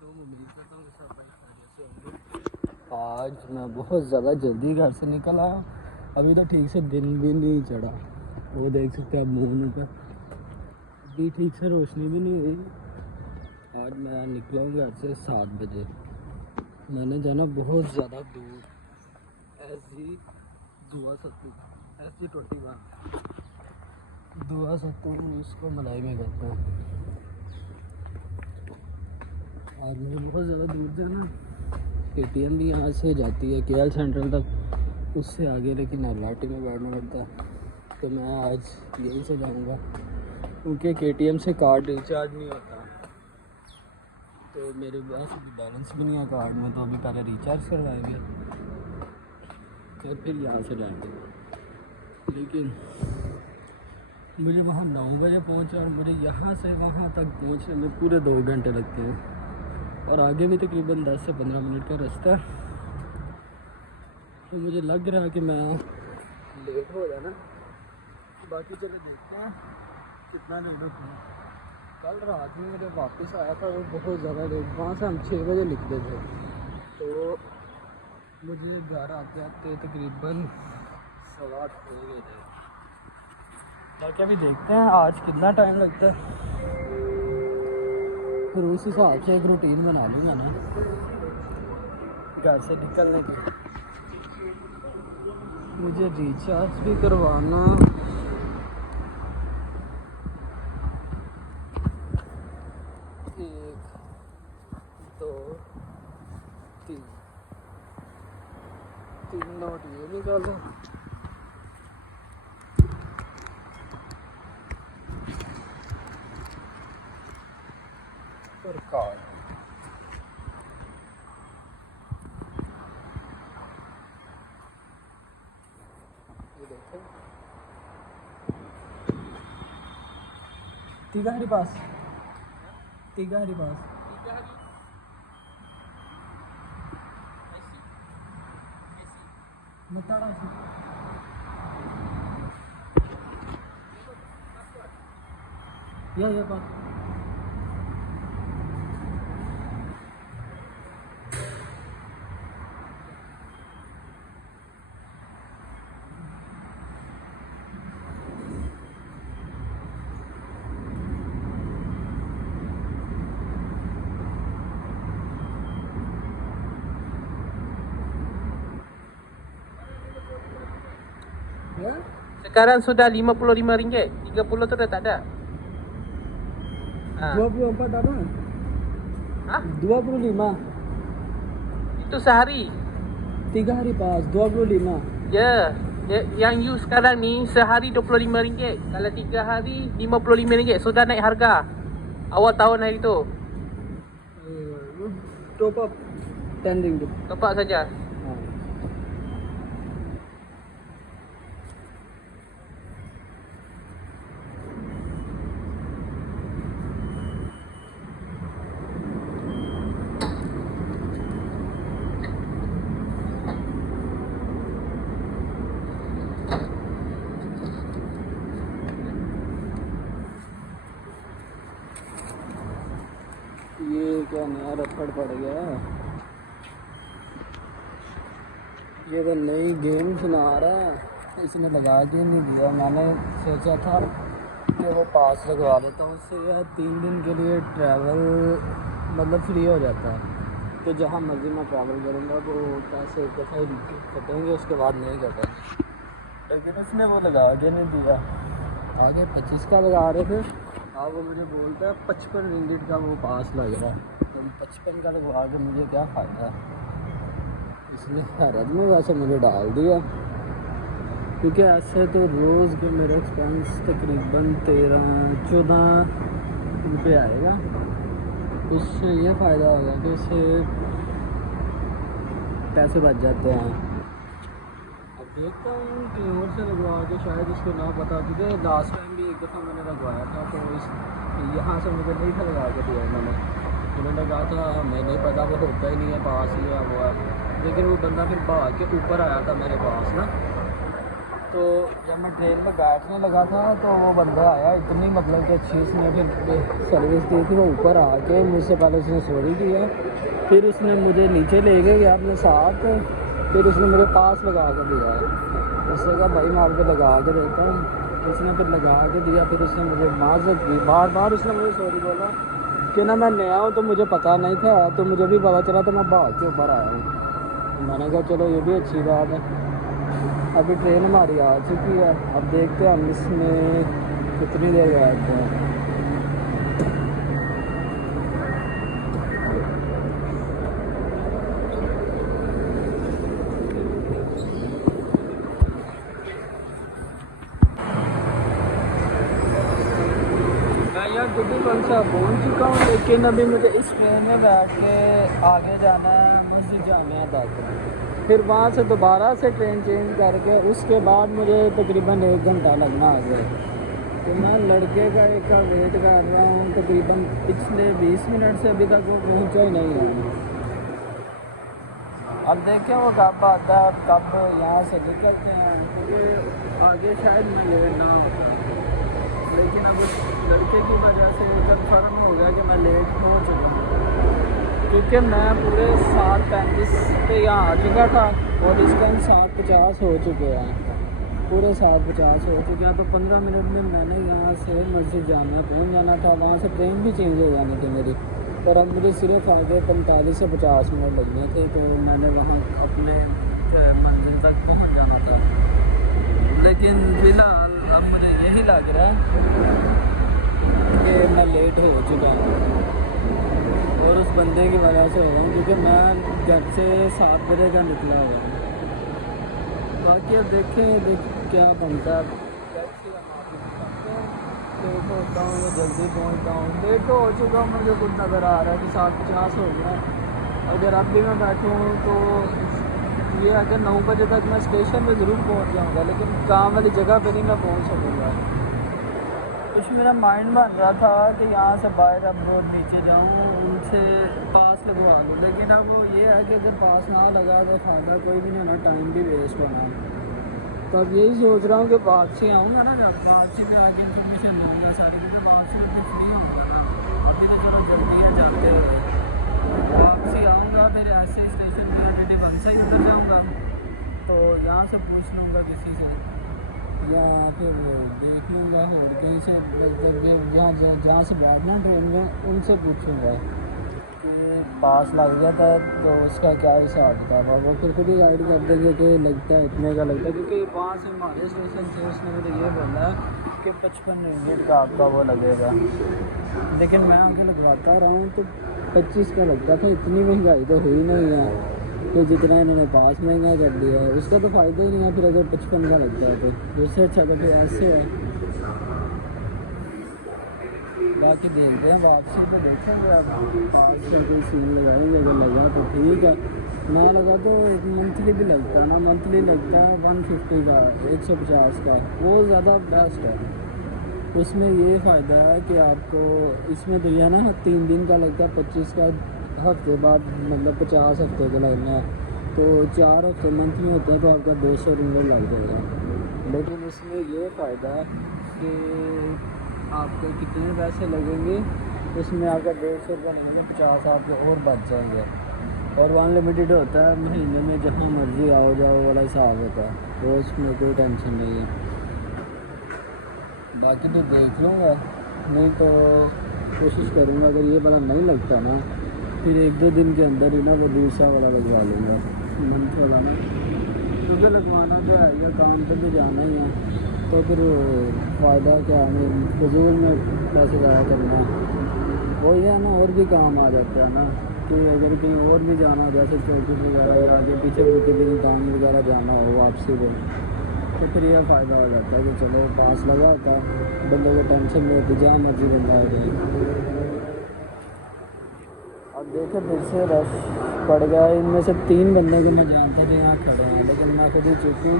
तो उम्मीद करता हूँ सब खैरियत से होंगे। आज मैं बहुत ज़्यादा जल्दी घर से निकल आया। अभी तो ठीक से दिन भी नहीं चढ़ा। वो देख सकते हैं मून पर अभी ठीक से रोशनी भी नहीं हुई। आज मैं निकला हूँ घर से 7 बजे। मैंने जाना बहुत ज़्यादा दूर, SG दुआ सत्तू, SG21 दुआ सत्तू, इसको मलाई में कहते हैं। आज मुझे बहुत ज़्यादा दूर जाना। KTM भी यहाँ से जाती है KL सेंट्रल तक, उससे आगे, लेकिन LRT में बैठना पड़ता है। तो मैं आज यहीं से जाऊँगा क्योंकि KTM से कार्ड रिचार्ज नहीं होता। तो मेरे पास बैलेंस भी नहीं है कार्ड में, तो अभी पहले रिचार्ज करवाएंगे फिर यहाँ से जाएंगे। लेकिन मुझे वहाँ 9 बजे पहुँचा और मुझे यहाँ से वहाँ तक पहुँचने में पूरे 2 घंटे लगते हैं। और आगे भी तकरीबन 10 से 15 मिनट का रास्ता है। तो मुझे लग रहा है कि मैं लेट हो जाना। बाकी चलो देखते हैं कितना लेट होता है। कल रात में मेरे वापस आया था वो बहुत ज़्यादा लेट। वहाँ से हम 6 बजे निकले थे, तो मुझे घर आते आते तकरीबन 8:15 हो गए थे। बाकी अभी देखते हैं आज कितना टाइम लगता है, फिर उस हिसाब से एक रूटीन बना लूँगा ना घर से निकलने की। मुझे रिचार्ज भी करवाना, 1 2 3 नोट ये निकालो और कार्ड। ये देखो तीगाहरी पास, तीगाहरी पास मताड़ा से ये पास। Ya? Sekarang sudah RM55, 30 tu dah tak ada. 24 apa? Hah? 25. Itu sehari. 3 hari pas 25. Ya. Yang you sekarang ni sehari RM25. Kalau 3 hari RM55. Sudah naik harga. Awal tahun hari tu. Top up 10 ringgit. Top up saja. ये क्या नया रफड़ पड़ गया। ये वो नई game सुना रहा है, इसने लगा के नहीं दिया। मैंने सोचा था कि वो पास लगवा देता हूँ उससे, यह 3 दिन के लिए ट्रैवल मतलब फ्री हो जाता है। तो जहाँ मर्ज़ी मैं ट्रैवल करूँगा वो पैसे एक दफ़ा ही कटेंगे, उसके बाद नहीं कटेंगे। लेकिन उसने वो लगा के नहीं दिया। आगे 25 का लगा रहे थे, हाँ वो मुझे बोलता है 55 रिंगिट का वो पास लग रहा है। तो 55 का लगवा के मुझे क्या फ़ायदा। इसने हैरत में वैसे मुझे डाल दिया, क्योंकि ऐसे तो रोज़ के मेरे एक्सपेंस तकरीबन 13-14 रुपये आएगा। उससे ये फ़ायदा होगा कि उससे पैसे बच जाते हैं। अब देखता हूँ कहीं और से लगवा के, शायद इसको ना पता, क्योंकि लास्ट टाइम भी एक दफ़ा मैंने लगवाया था तो इस यहाँ से मुझे नहीं था लगा के दिया उन्होंने कहा था हमें नहीं पता, वो होता ही नहीं है पास ही है वो है। लेकिन वो बंदा फिर भाग के ऊपर आया था मेरे पास ना, तो जब मैं ट्रेन में बैठने लगा था तो वो बंदा आया, इतनी मतलब कि अच्छी उसने फिर सर्विस दी थी। वो ऊपर आके मुझसे पहले उसने सॉरी किया, फिर उसने मुझे नीचे ले गए अपने साथ, फिर उसने मेरे पास लगा कर दिया। उसने कहा भाई मैं आपको लगा के देता हूँ, उसने फिर लगा के दिया। फिर उसने मुझे माजत दी, बार बार उसने मुझे सॉरी बोला कि ना मैं नया हूँ तो मुझे पता नहीं था, तो मुझे भी पता चला तो मैं भाग के ऊपर आया हूँ। मैंने कहा चलो ये भी अच्छी बात है। अभी ट्रेन हमारी आ चुकी है, अब देखते हैं हम इसमें कितनी देर बैठते हैं। मैं यार गुड्डीगंज से पहुँच चुका हूँ, लेकिन अभी मुझे इस ट्रेन में बैठ के आगे जाना है मस्जिद जामिया तक। फिर वहाँ से दोबारा से ट्रेन चेंज करके उसके बाद मुझे तकरीबन 1 घंटा लगना आ गया। तो मैं लड़के का एक का वेट कर रहा हूँ तकरीबन पिछले 20 मिनट से, अभी तक वो पहुँचा ही नहीं है। अब देखें वो कब आता है, कब यहाँ से निकलते हैं, क्योंकि आगे शायद मैं लेट ना हूँ। लेकिन अब उस लड़के की वजह से कन्फर्म हो गया कि मैं लेट हो चुका हूँ, क्योंकि मैं पूरे 7:35 पे यहाँ आ चुका था और इस टाइम 7:50 हो चुके हैं, पूरे 7:50 हो चुके हैं। तो 15 मिनट में मैंने यहाँ से मस्जिद जाना पहुँच जाना था, वहाँ से ट्रेन भी चेंज हो जानी थी मेरी, पर अब मुझे सिर्फ आगे 45 से 50 मिनट लगने थे। तो मैंने वहाँ अपने मंजिल तक पहुँच जाना था, लेकिन फिलहाल अब मुझे यही लग रहा है कि मैं लेट हो चुका हूँ और उस बंदे की वजह से हो रहा हूँ, क्योंकि मैं घर से 7 बजे का निकला हुआ हूँ। बाकी अब देखें क्या बनता है। लेट होता हूँ या जल्दी पहुँचता हूँ, लेट तो हो चुका हूँ, मुझे कुछ नज़र आ रहा है कि 7:50 हो गया। अगर अब भी मैं बैठूँ तो ये अगर 9 बजे तक मैं स्टेशन पे ज़रूर पहुँच जाऊँगा, लेकिन काम वाली जगह पे नहीं मैं पहुँच सकूँगा। कुछ मेरा माइंड बन रहा था कि यहाँ से बाहर अब रोड नीचे जाऊँ, उनसे पास लगवा लूँ, लेकिन अब वो ये है कि जब पास ना लगा तो फ़ायदा कोई भी नहीं होना, टाइम भी वेस्ट होना। तो अब यही सोच रहा हूँ कि वापसी आऊँगा ना, जब वापसी में आगे इन्फॉर्मेशन लूँगा सारी, क्योंकि वापसी में फिर फ्री होऊंगा ना। अभी तो चलो जल्दी है जाते हुए, वापसी आऊँगा फिर ऐसे स्टेशन पर टीटी बंद से ही उतर जाऊँगा, तो यहाँ से पूछ लूँगा किसी से, या फिर देख लूँगा और कहीं से जहाँ से बैठना ट्रेन में उनसे पूछूँगा कि पास लग गया था तो उसका क्या हिसाब किताब है। वो फिर खुद ही गाइड कर देंगे कि लगता है इतने का लगता है, क्योंकि वहाँ से हमारे स्टेशन से उसने मुझे ये बोला कि 55 ringgit का आपका वो लगेगा, लेकिन मैं आगे लगवाता रहा हूँ तो 25 का लगता था। इतनी महंगाई तो हुई नहीं है, तो जितना इन्होंने पास महंगा कर दिया है उसका तो फ़ायदा ही नहीं है। फिर अगर 55 का लगता है तो उससे अच्छा तो फिर ऐसे है। बाकी देखते हैं वापसी में, देखेंगे अब पास से कोई सीन लगाएंगे, अगर लगा तो ठीक है, ना लगा तो एक मंथली भी लगता है ना, मंथली लगता है 150 का, 150 का, वो ज़्यादा बेस्ट है। उसमें ये फ़ायदा है कि आपको इसमें तो यह ना 3 दिन का लगता है, 25 का हफ्ते बाद, मतलब 50 हफ्ते का लगना है, तो 4 हफ्ते मंथ में होता है तो आपका 200 ringgit लग जाएगा। लेकिन इसमें ये फ़ायदा है कि आपको कितने पैसे लगेंगे, उसमें आपका 150 रुपये लगेंगे, 50 आपके और बच जाएंगे। और अनलिमिटेड होता है, महीने में जहाँ मर्ज़ी आओ जाओ वाला हिसाब होता है, तो उसमें कोई टेंशन नहीं है। बाकी तो देख लूँगा, नहीं तो कोशिश करूँगा अगर ये वाला नहीं लगता ना, फिर 1-2 दिन के अंदर ही ना वो दूसरा वाला लगवा लूँगा, मंथ वाला ना, क्योंकि लगवाना तो है या काम पे भी जाना ही है, तो फिर फ़ायदा क्या है, फजूल में पैसे ज़ाया करना वही है ना। और भी काम आ जाता है ना, कि अगर कहीं और भी जाना, जैसे चौकी वगैरह या आगे पीछे किसी काम वगैरह जाना हो वापसी को, तो फिर यह फ़ायदा हो जाता है कि चलो पास लगा होता, बंदे को टेंशन नहीं होती, जहाँ मर्जी बंदा आ जाए। अब देखो फिर से रश पड़ गया, इनमें से 3 बंदे को मैं जानता था यहाँ खड़े हैं, लेकिन मैं खुद ही चुकी,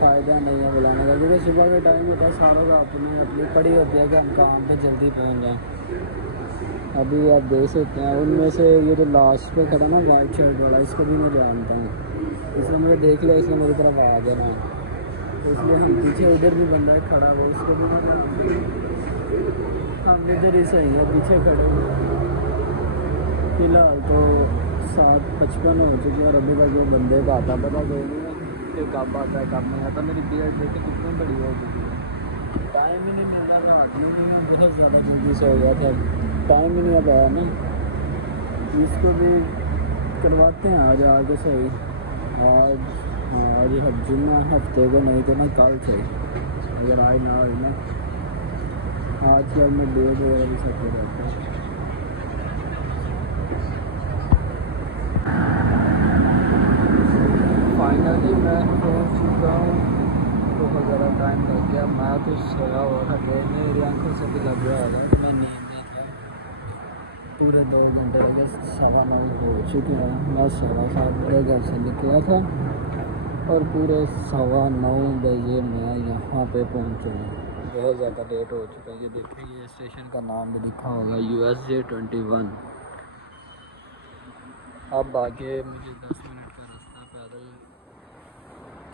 फ़ायदा नहीं है बुलाने का, क्योंकि सुबह के टाइम होता है सारों का अपनी पड़ी होती है कि हम काम पे जल्दी पहुँच जाएँ। अभी आप देख सकते हैं उनमें से ये जो लास्ट पे खड़ा ना वाइट शर्ट वाला, इसको भी मैं जानता हूँ, इसने मुझे देख लिया, इसने मेरी तरफ आ गया ना, इसलिए हम पीछे, उधर भी बंदा खड़ा हुआ उसको भी मना, हम इधर ही सही है पीछे खड़े हैं। फिलहाल तो 7:55 हो चुकी है और अभी तक वो बंदे का आता पता कोई नहीं है कि कब आता है कब नहीं आता। मेरी बियर्ड देखे कितनी बड़ी हो चुकी है, टाइम ही नहीं मिल रहा, मैं हाथ नहीं है, बहुत ज़्यादा जल्दी से हो गया था, टाइम ही नहीं अब आया ना। इसको भी करवाते हैं आज आगे सही, आज हाँ आज जुम्मा हफ्ते को, नहीं तो ना कल से, अगर आज ना आई ना आज कल में डेट वगैरह भी सब हो जाता है। फाइनली मैं पहुँच चुका हूँ, बहुत ज़्यादा टाइम लग गया, मैं तो सोया हुआ था, मेरी आंखों से भी लग रहा था, मैं नींद में था, पूरे 2 घंटे लगे, 9:15 हो चुके हैं। मैं 7:15 मेरे घर से निकला था और पूरे 9:15 बजे मैं यहाँ पे पहुँचा हूँ, बहुत ज़्यादा लेट हो चुका है। ये देखिए ये स्टेशन का नाम भी लिखा होगा USJ 21। अब आगे मुझे 10 मिनट का रास्ता पैदल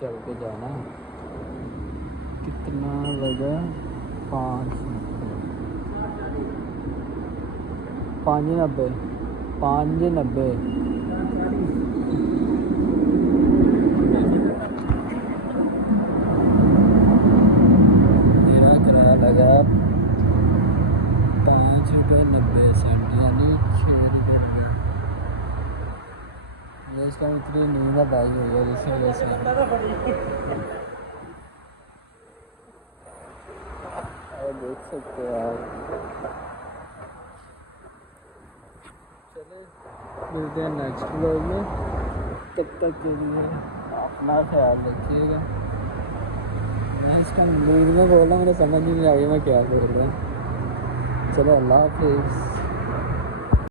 चल के जाना है। कितना लगा? 590। मेरा किराया लगा 5 रुपये 90 सेंट, यानी 6 रुपये। इसका इतनी नींद आई हुई है जिसकी वजह से देख सकते हो आप। चले मिलते हैं नेक्स्ट व्लॉग में, तब तक के लिए अपना ख्याल रखिएगा। मैं इसका इंग्लिश में बोल रहा हूँ, मुझे समझ नहीं आ रही मैं क्या बोल रहा हूँ। चलो अल्लाह हाफिज़।